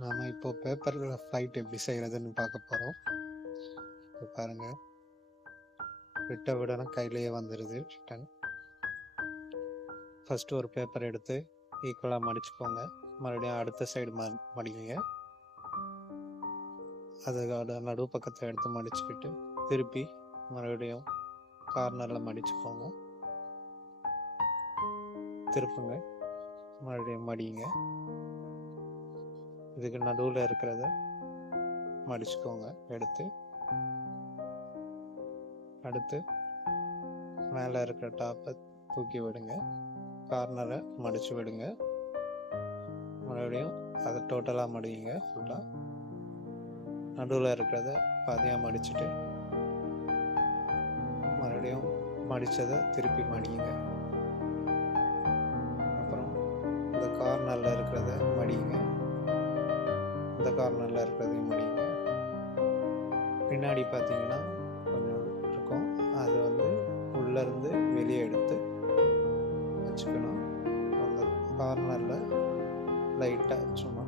நாம் இப்போ paper flight எப்படி செய்கிறதுன்னு பார்க்க போகிறோம். இப்போ பாருங்கள், விட்ட விடனா கையிலேயே வந்துடுது ரிட்டன். ஃபஸ்ட்டு ஒரு பேப்பர் எடுத்து ஈக்குவலாக மடிச்சுக்கோங்க. மறுபடியும் அடுத்த சைடு மடிங்க. அதோட நடு பக்கத்தை எடுத்து மடிச்சுக்கிட்டு திருப்பி மறுபடியும் கார்னரில் மடிச்சுக்கோங்க. திருப்புங்க, மறுபடியும் மடிங்க. இதுக்கு நடுவில் இருக்கிறத மடிச்சுக்கோங்க. அடுத்து மேலே இருக்கிற டாப்பை தூக்கி விடுங்க. கார்னரை மடித்து விடுங்க. மறுபடியும் அதை டோட்டலாக மடிங்க. ஃபுல்லாக நடுவில் இருக்கிறத பாதியாக மடிச்சுட்டு மறுபடியும் மடித்ததை திருப்பி மடிங்க. அப்புறம் இந்த கார்னரில் இருக்கிறத மடிங்க. இந்த கார்னரில் இருக்கிறதையும் மடிங்க. பின்னாடி பார்த்தீங்கன்னா கொஞ்சம் இருக்கும், அது உள்ளேருந்து வெளியே எடுத்து வச்சுக்கணும். அந்த கார்னரில் லைட்டாக சும்மா